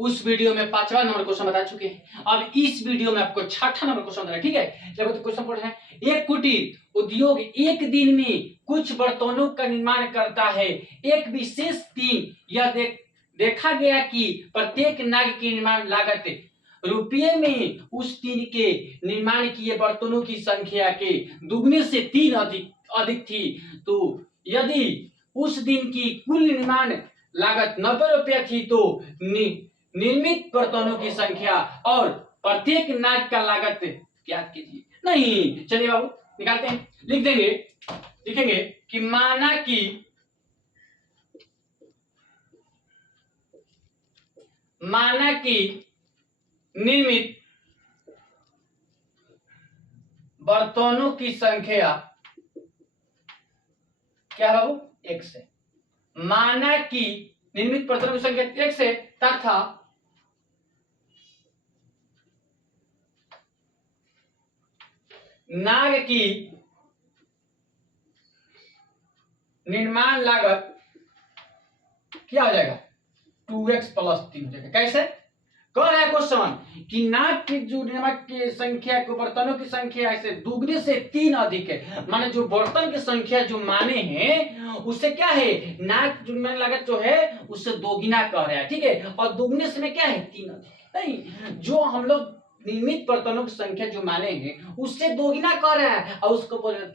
उस वीडियो में 5वां नंबर क्वेश्चन बता चुके हैं। अब इस वीडियो में आपको 6ठा नंबर क्वेश्चन बता रहा है। ठीक है, देखो तो क्वेश्चन पढ़ रहे हैं। एक कुटीर उद्योग एक दिन में कुछ बर्तनों का निर्माण करता है। एक विशेष दिन यह देखा गया कि प्रत्येक नाग की निर्माण लागत रुपये में उस दिन के निर्माण किए बर्तनों की संख्या के दुगने से 3 अधिक थी। तो यदि उस दिन की कुल निर्माण लागत 90 रुपया थी तो निर्मित बर्तनों की संख्या और प्रत्येक नाग का लागत ज्ञात कीजिए। नहीं, चलिए बाबू निकालते हैं। लिख देंगे, लिखेंगे कि माना कि निर्मित बर्तनों की संख्या क्या बाबू? x है। माना कि निर्मित बर्तनों की संख्या x है तथा नाग की निर्माण लागत क्या हो जाएगा? 2x + 3 हो जाएगा। कैसे? कह रहा है क्वेश्चन कि नाग की जो निर्माण की संख्या को बर्तनों की संख्या से दुगने से 3 अधिक है। माने जो बर्तन की संख्या जो माने हैं उससे क्या है, नाग जो निर्माण लागत जो है उससे दोगुना कह रहा है। ठीक है, और दुगने से में क्या है? 3 अधिक। नहीं, जो हम लोग निर्मित बर्तनों की संख्या जो माने हैं उससे दोगुना कर रहा है और उसको बोल रहा है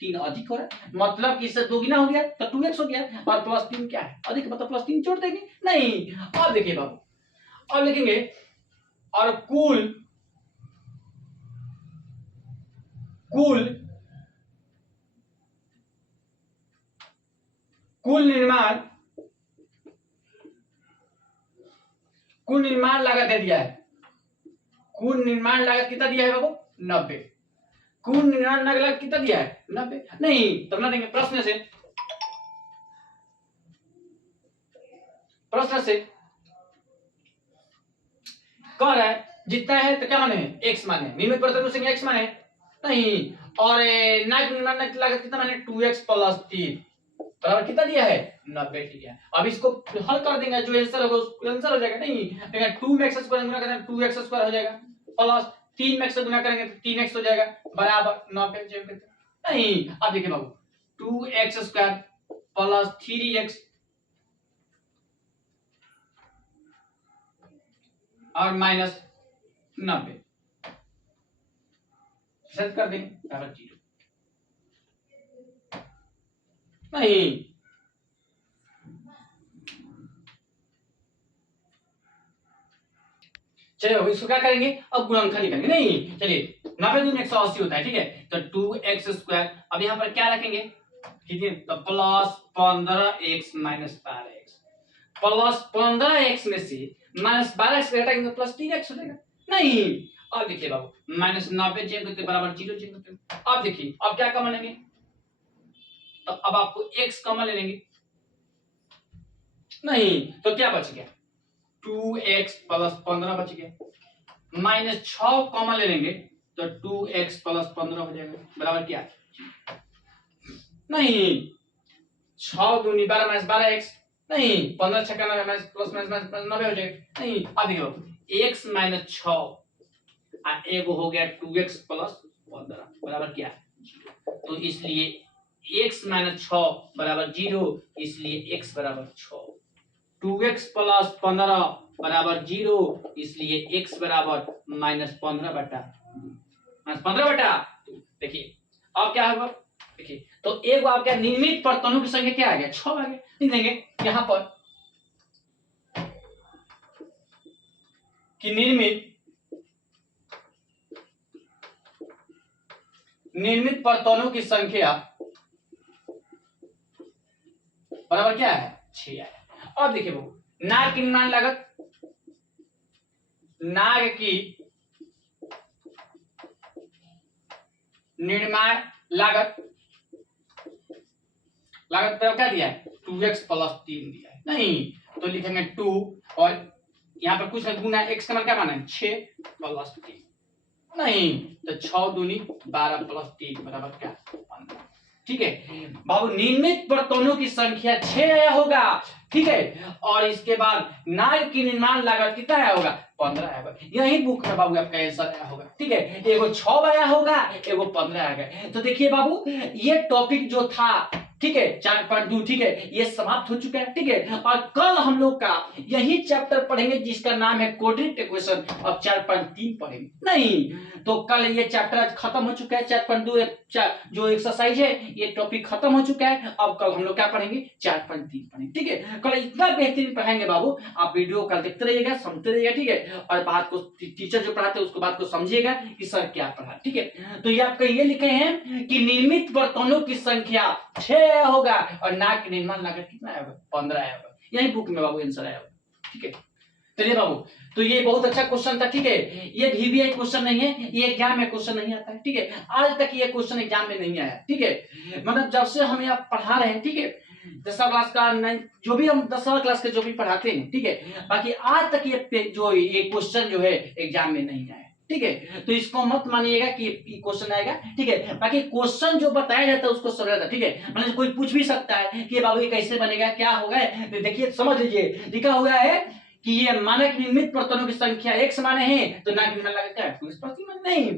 3 अधिक हो रहा है। मतलब कि इससे दोगुना हो गया तो 2x हो गया और +3 क्या है? अधिक, मतलब +3 जोड़ देंगे। नहीं, अब देखिए बाबू, अब लिखेंगे और कुल निर्माण लागत दे दिया है। कुल निर्माण लागत कितना दिया है बाबू? 90। कुल निर्माण लागत कितना दिया है? 90। नहीं, तब ना देंगे। प्रश्न से कह रहा है जितना है तो क्या माने हैं? x माने हैं। निर्मित बर्तन से x माने हैं। नहीं, और नाग निर्माण लागत कितना माने? 2x + 3 बराबर कितना दिया है? 90 दिया है। अब इसको हल कर देंगे, जो आंसर होगा उसका आंसर हो जाएगा। नहीं, देखिए 2 में x² गुना करें 2x² हो जाएगा प्लस 3 में x गुना करेंगे तो 3x हो जाएगा बराबर 90 जोड़ देते। नहीं, अब देखिए बाबू 2x² + 3x और -90 सेट कर देंगे बराबर 0। नहीं, चलिए इसको क्या करेंगे? अब गुणनखंड निकालेंगे। नहीं, चलिए 90 दूनी 180 होता है। ठीक है, तो 2x²। अब यहाँ पर क्या रखेंगे? ठीक है, तो +15x - 12x +15x में से -12x घटाएंगे तो +3x हो जाएगा। नहीं, अब देखिए बाबू -90 चेंज करते बराबर 0 चेंज करते। अब देखिए अब क्या कॉमन लेंगे? तो अब आपको x कॉमन ले लेंगे। नहीं, तो क्या बच गया? 2x + 15 बच गया। -6 कॉमन ले लेंगे तो 2x + 15 हो जाएगा बराबर क्या? नहीं, 6 दूनी 12 - 12x। नहीं, 15 6 का प्लस माइनस 90 हो जाएगा। नहीं, अब देखो x - 6 और एक हो गया 2x + 15 बराबर क्या? तो इसलिए x - 6 बराबर 0, इसलिए x बराबर 6। 2x + 15 बराबर 0, इसलिए x बराबर -15/2। देखिए अब क्या होगा? देखिए तो एक आपका निर्मित बर्तनों की संख्या क्या आ गया? 6 आ गया। लिख देंगे यहां पर कि निर्मित बर्तनों की संख्या बराबर क्या है? 6 है। अब देखिए वो नाग की निर्माण लागत, नाग की निर्माण लागत तो क्या दिया है? 2x + 3 दिया है। नहीं, तो लिखेंगे 2 और यहाँ पर कुछ गुना x का मान क्या माना है? 6 + 3। नहीं, तो 6 दूनी 12 + 3 बराबर क्या? 15। ठीक है बाबू, निर्मित बर्तनों की संख्या 6 आया होगा, ठीक है, और इसके बाद नाव की निर्माण लागत कितना आया होगा, 15 आया होगा। यही बुक में बाबू आपका आंसर आया होगा, ठीक है, एगो 6 आया होगा, एगो 15 आ गया। तो देखिए बाबू, ये टॉपिक जो था, ठीक है, 4.2, ठीक है, ये समाप्त हो चुका है, ठीक है, और कल हम लोग का यही चैप्टर पढ़ेंगे जिसका नाम है कोऑर्डिनेट इक्वेशन। अब 4.3 पढ़ेंगे नहीं, तो कल ये चैप्टर आज खत्म हो चुका है। 4.2 जो एक्सरसाइज है ये टॉपिक खत्म हो चुका है। अब कल हम लोग क्या पढ़ेंगे, 4.3 पढ़ेंगे, ठीक है। कल इतना बेहतरीन पढ़ाएंगे बाबू, आप वीडियो कल देखते रहिएगा, समझते रहिएगा, ठीक है, और बात को टीचर जो पढ़ाते हैं उसको बात को समझिएगा कि सर क्या पढ़ा, ठीक है। तो ये आपका ये लिखे हैं कि निर्मित बर्तनों की संख्या 6 होगा और नाव की निर्माण लागत कितना आएगा, 15 आएगा। यही बुक में बाबू आंसर आया होगा, ठीक है। चलिए बाबू, तो ये बहुत अच्छा क्वेश्चन था, ठीक है, ये VBI क्वेश्चन नहीं है, ये एग्जाम में क्वेश्चन नहीं आता है, ठीक है, आज तक ये क्वेश्चन एग्जाम में नहीं आया, ठीक है, मतलब जब से हम यहाँ पढ़ा रहे हैं, ठीक है, 10वीं क्लास का जो भी हम 10वीं क्लास के जो भी पढ़ाते हैं, ठीक है, बाकी आज तक ये क्वेश्चन जो है एग्जाम में नहीं आया, ठीक है। तो इसको मत मानिएगा कि क्वेश्चन आएगा, ठीक है, बाकी क्वेश्चन जो बताया जाता है उसको समझ जाता है, ठीक है, मतलब कोई पूछ भी सकता है कि बाबू ये कैसे बनेगा, क्या होगा, तो देखिए समझ लीजिए, लिखा हुआ है कि ये मानक निर्मित बर्तनों की संख्या 1 माने हैं, तो नाव की निर्माण लागत क्या है, 20 नहीं,